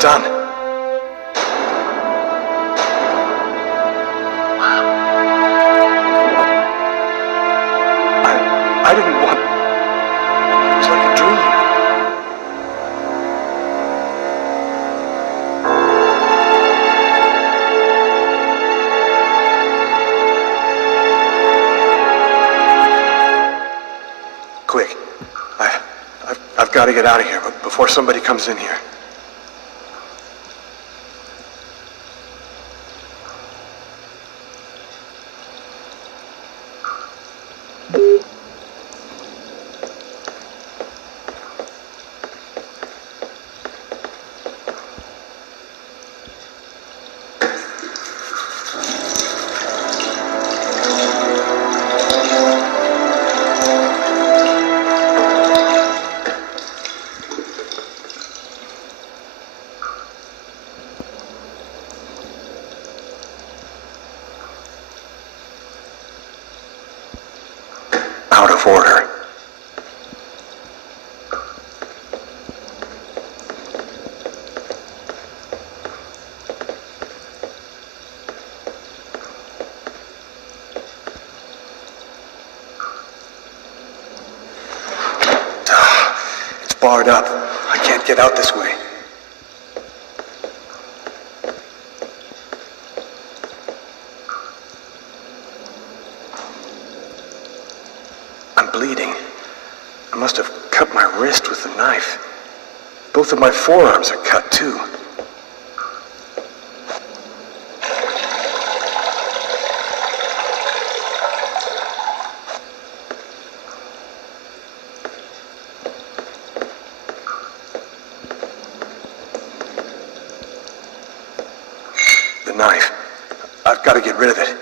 done. I didn't want... It was like a dream. Quick. I've got to get out of here, but before somebody comes in here. Out of order. It's barred up. I can't get out this way. I'm bleeding. I must have cut my wrist with the knife. Both of my forearms are cut, too. The knife. I've got to get rid of it.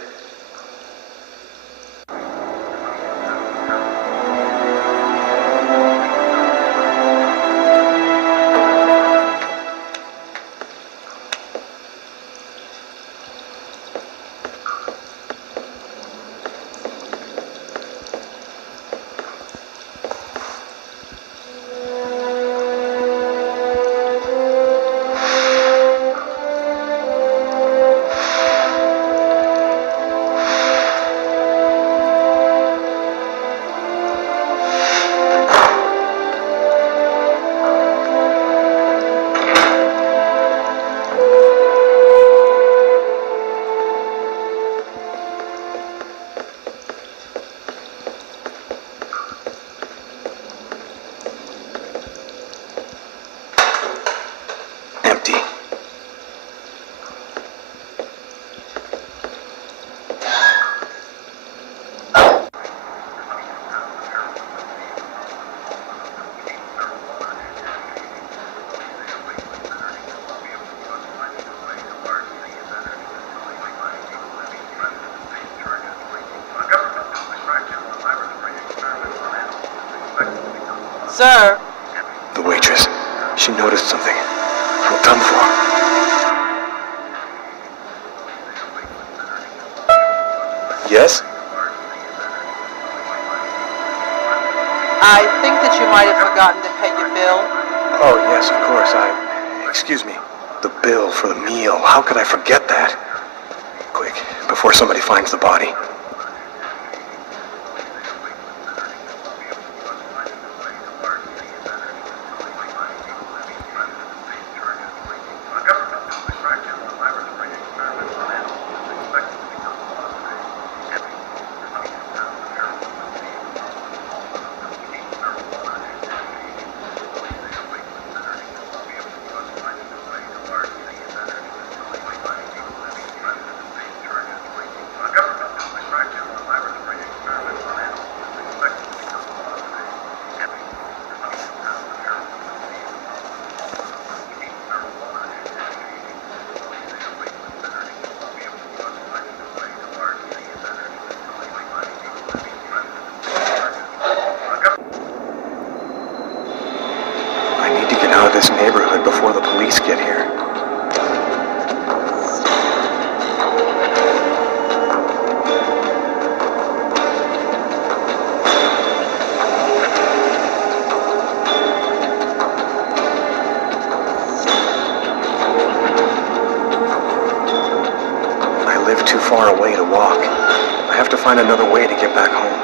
Empty. Sir? The waitress. She noticed something. I'm done for. Yes? I think that you might have forgotten to pay your bill. Oh, yes, of course. Excuse me. The bill for the meal. How could I forget that? Quick, before somebody finds the body. I need to get out of this neighborhood before the police get here. find another way to get back home.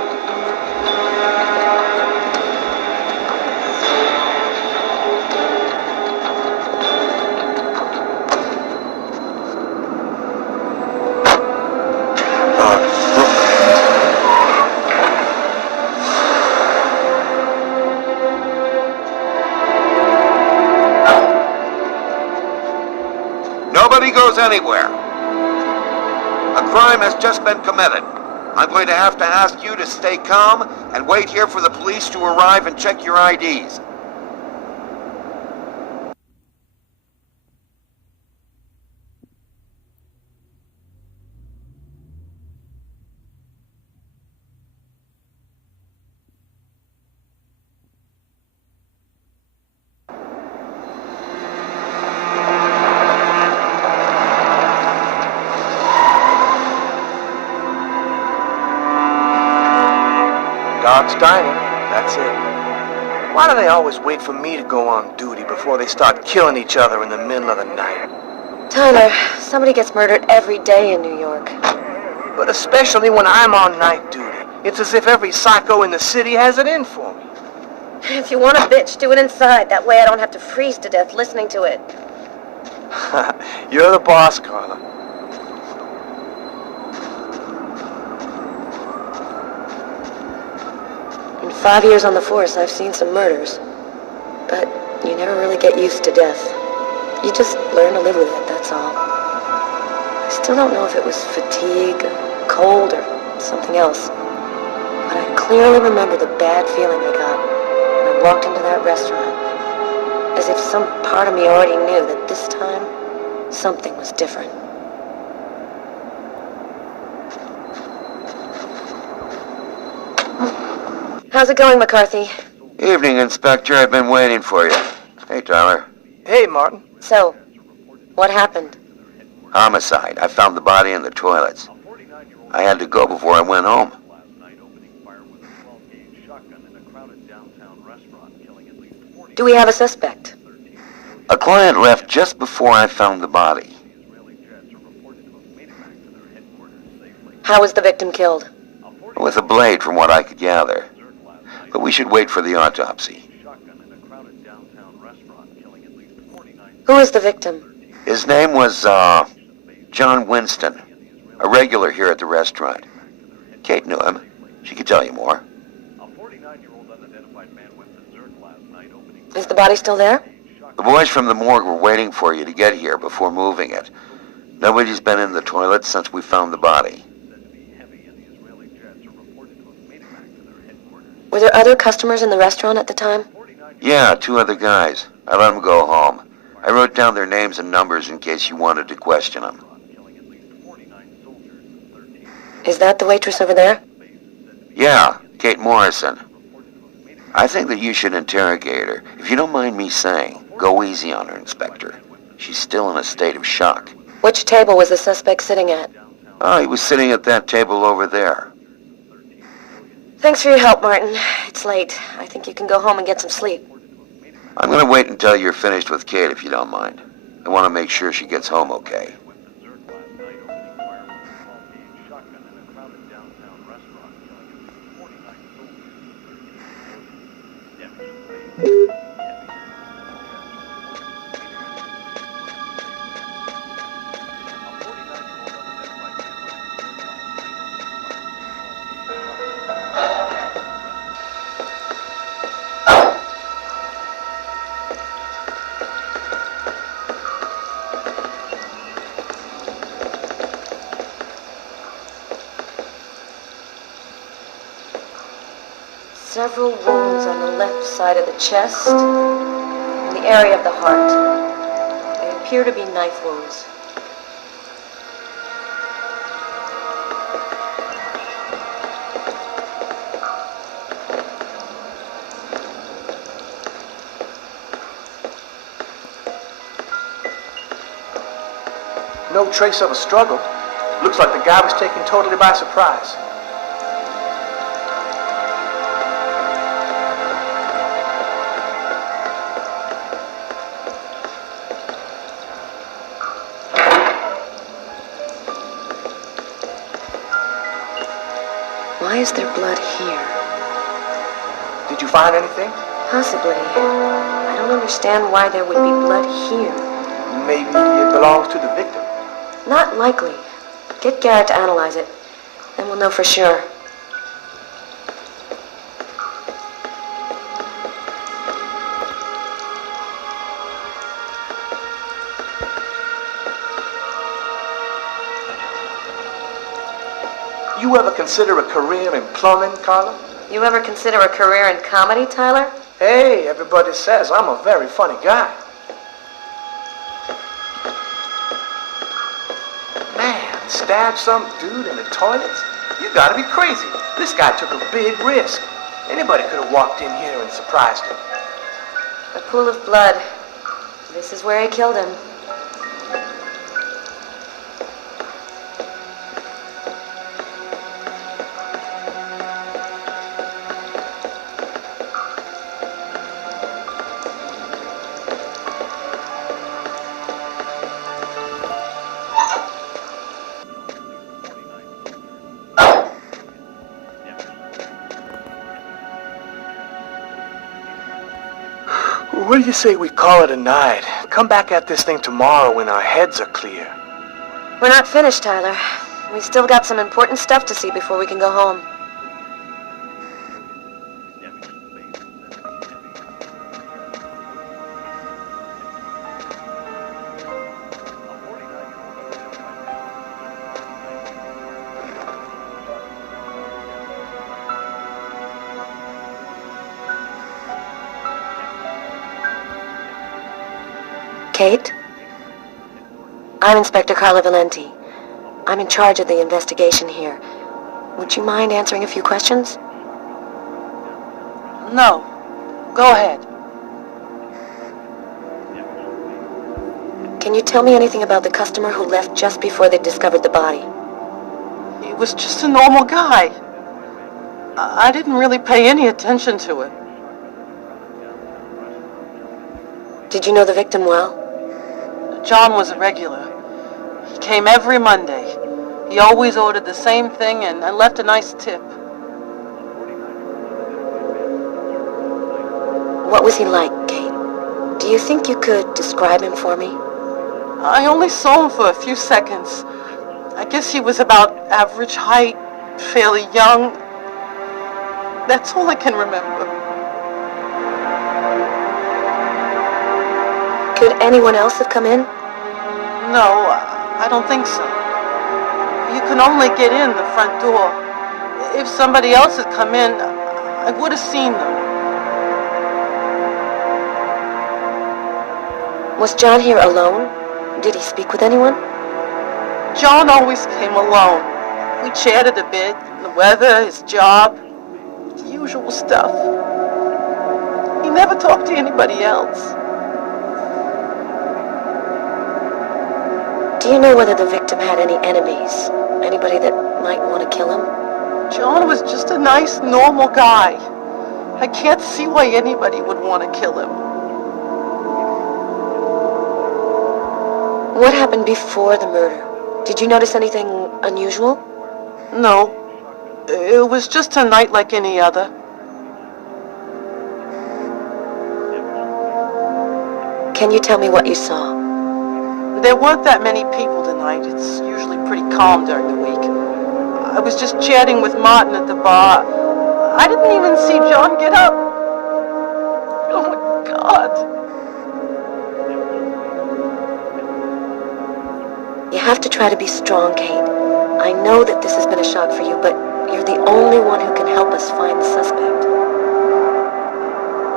Nobody goes anywhere. A crime has just been committed. I'm going to have to ask you to stay calm and wait here for the police to arrive and check your IDs. Dog's Dining, that's it. Why do they always wait for me to go on duty before they start killing each other in the middle of the night? Tyler, somebody gets murdered every day in New York. But especially when I'm on night duty. It's as if every psycho in the city has it in for me. If you want a bitch, do it inside. That way I don't have to freeze to death listening to it. You're the boss, Carla. In 5 years on the force, I've seen some murders. But you never really get used to death. You just learn to live with it, that's all. I still don't know if it was fatigue, or cold, or something else. But I clearly remember the bad feeling I got when I walked into that restaurant. As if some part of me already knew that this time, something was different. How's it going, McCarthy? Evening, Inspector. I've been waiting for you. Hey, Tyler. Hey, Martin. So, what happened? Homicide. I found the body in the toilets. I had to go before I went home. Do we have a suspect? A client left just before I found the body. How was the victim killed? With a blade, from what I could gather. But we should wait for the autopsy. Who is the victim? His name was, John Winston. A regular here at the restaurant. Kate knew him. She could tell you more. Is the body still there? The boys from the morgue were waiting for you to get here before moving it. Nobody's been in the toilet since we found the body. Were there other customers in the restaurant at the time? Yeah, 2 other guys. I let them go home. I wrote down their names and numbers in case you wanted to question them. Is that the waitress over there? Yeah, Kate Morrison. I think that you should interrogate her. If you don't mind me saying, go easy on her, Inspector. She's still in a state of shock. Which table was the suspect sitting at? Oh, he was sitting at that table over there. Thanks for your help, Martin. It's late. I think you can go home and get some sleep. I'm gonna wait until you're finished with Kate, if you don't mind. I want to make sure she gets home okay. Several wounds on the left side of the chest and the area of the heart. They appear to be knife wounds. No trace of a struggle. Looks like the guy was taken totally by surprise. is there blood here? Did you find anything? Possibly. I don't understand why there would be blood here. Maybe it belongs to the victim. Not likely. Get Garrett to analyze it. Then we'll know for sure. You ever consider a career in plumbing, Carla? You ever consider a career in comedy, Tyler? Hey, everybody says I'm a very funny guy. Man, stab some dude in the toilets? You gotta be crazy. This guy took a big risk. Anybody could have walked in here and surprised him. A pool of blood. This is where he killed him. What do you say we call it a night? Come back at this thing tomorrow when our heads are clear. We're not finished, Tyler. We still got some important stuff to see before we can go home. Kate? I'm Inspector Carla Valenti. I'm in charge of the investigation here. Would you mind answering a few questions? No. Go ahead. Can you tell me anything about the customer who left just before they discovered the body? He was just a normal guy. I didn't really pay any attention to it. Did you know the victim well? John was a regular. He came every Monday. He always ordered the same thing and left a nice tip. What was he like, Kate? Do you think you could describe him for me? I only saw him for a few seconds. I guess he was about average height, fairly young. That's all I can remember. Could anyone else have come in? No, I don't think so. You can only get in the front door. If somebody else had come in, I would have seen them. Was John here alone? Did he speak with anyone? John always came alone. We chatted a bit, the weather, his job, the usual stuff. He never talked to anybody else. Do you know whether the victim had any enemies? Anybody that might want to kill him? John was just a nice, normal guy. I can't see why anybody would want to kill him. What happened before the murder? Did you notice anything unusual? No. It was just a night like any other. Can you tell me what you saw? There weren't that many people tonight. It's usually pretty calm during the week. I was just chatting with Martin at the bar. I didn't even see John get up. Oh my God. You have to try to be strong, Kate. I know that this has been a shock for you, but you're the only one who can help us find the suspect.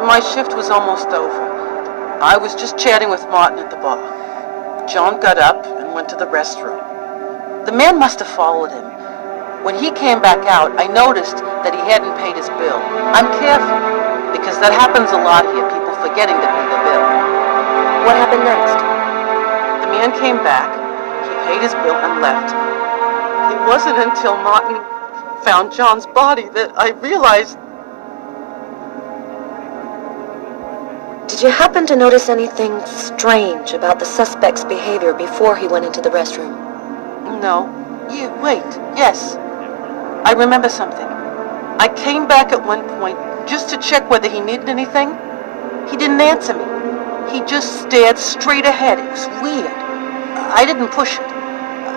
My shift was almost over. I was just chatting with Martin at the bar. John got up and went to the restroom. The man must have followed him. When he came back out, I noticed that he hadn't paid his bill. I'm careful, because that happens a lot here, people forgetting to pay their bill. What happened next? The man came back, he paid his bill and left. It wasn't until Martin found John's body that I realized. Did you happen to notice anything strange about the suspect's behavior before he went into the restroom? No. Wait, yes. I remember something. I came back at one point just to check whether he needed anything. He didn't answer me. He just stared straight ahead. It was weird. I didn't push it.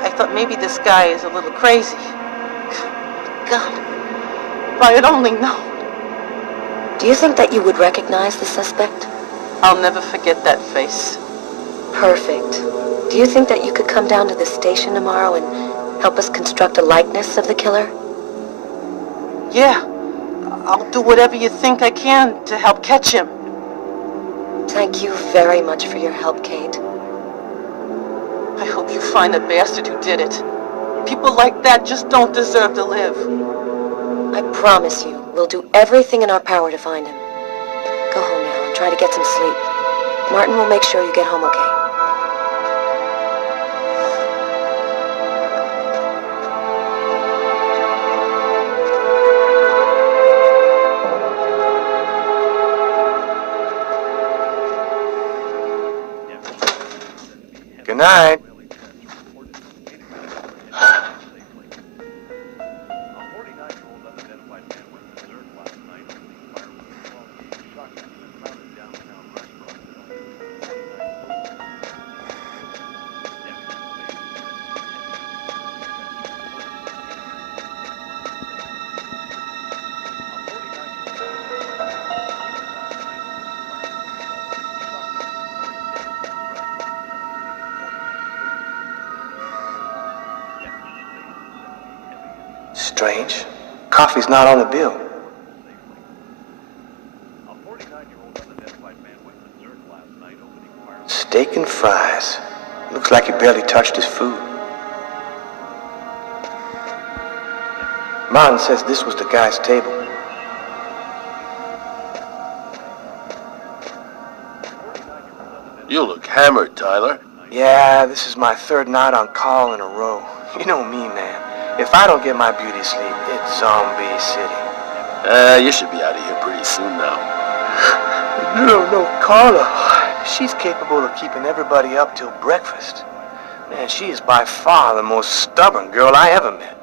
I thought maybe this guy is a little crazy. God, if I had only known. Do you think that you would recognize the suspect? I'll never forget that face. Perfect. Do you think that you could come down to the station tomorrow and help us construct a likeness of the killer? Yeah, I'll do whatever you think I can to help catch him. Thank you very much for your help, Kate. I hope you find the bastard who did it. People like that just don't deserve to live. I promise you, we'll do everything in our power to find him. Go home now and try to get some sleep. Martin will make sure you get home okay. Good night. Strange. Coffee's not on the bill. Steak and fries. Looks like he barely touched his food. Martin says this was the guy's table. You look hammered, Tyler. Yeah, this is my third night on call in a row. You know me, man. If I don't get my beauty sleep, it's Zombie City. You should be out of here pretty soon now. You don't know Carla. She's capable of keeping everybody up till breakfast. Man, she is by far the most stubborn girl I ever met.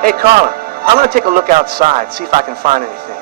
Hey, Carla, I'm gonna take a look outside, see if I can find anything.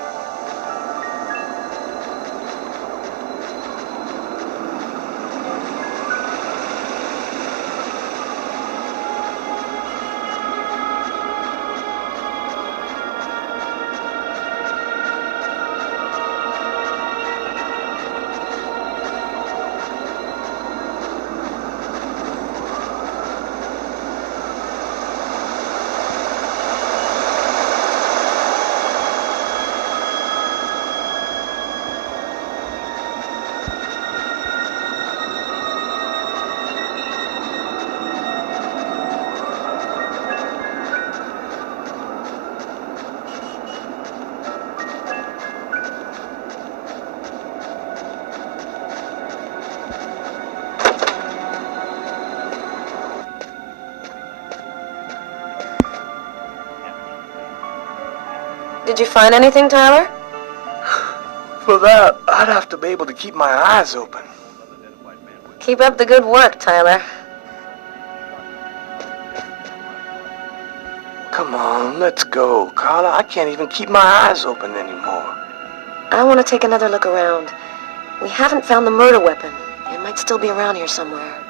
Did you find anything, Tyler? For that, I'd have to be able to keep my eyes open. Keep up the good work, Tyler. Come on, let's go. Carla, I can't even keep my eyes open anymore. I want to take another look around. We haven't found the murder weapon. It might still be around here somewhere.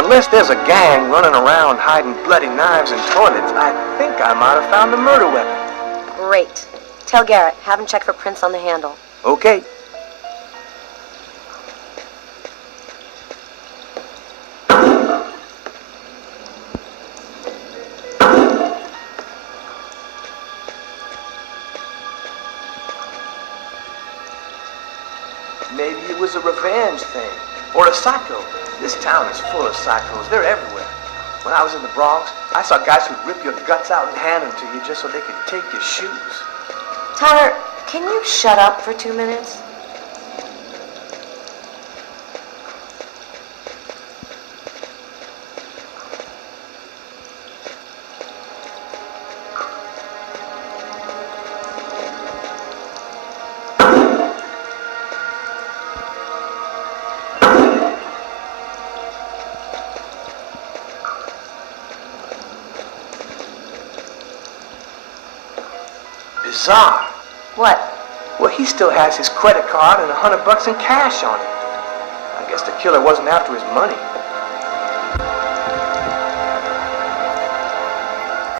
Unless there's a gang running around hiding bloody knives in toilets, I think I might have found the murder weapon. Great. Tell Garrett, have him check for prints on the handle. Okay. Maybe it was a revenge thing. Or a psycho. This town is full of psychos. They're everywhere. When I was in the Bronx, I saw guys who'd rip your guts out and hand them to you just so they could take your shoes. Tyler, can you shut up for 2 minutes? Bizarre. What? Well, he still has his credit card and $100 in cash on him. I guess the killer wasn't after his money.